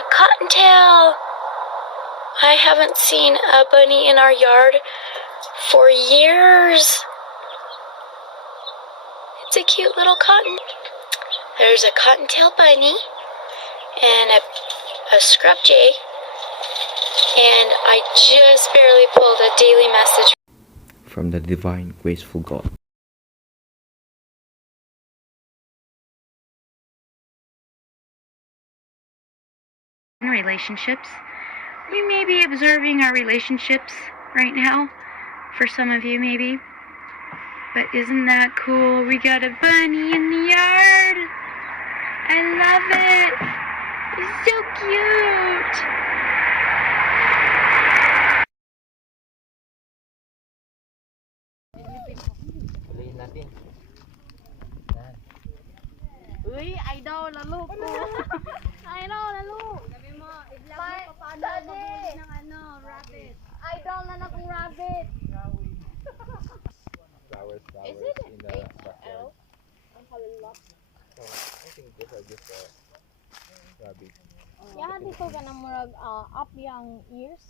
A cottontail! I haven't seen a bunny in our yard for years. It's a cute little cotton. There's a cottontail bunny and a scrub jay. And I just barely pulled a daily message from the divine, graceful God. In relationships. We may be observing our relationships right now, for some of you maybe. But isn't that cool? We got a bunny in the yard. I love it. He's so cute. Uy, idol na look ko. Idol na look. Sabi mo, i-vlog mo pa paano magbuli ng rabbit. Idol na akong rabbit. Flowers Is it in the backyard. Ang kalulok. So, I think these are just rabbits. Yan, di ko ganang murag up yung ears.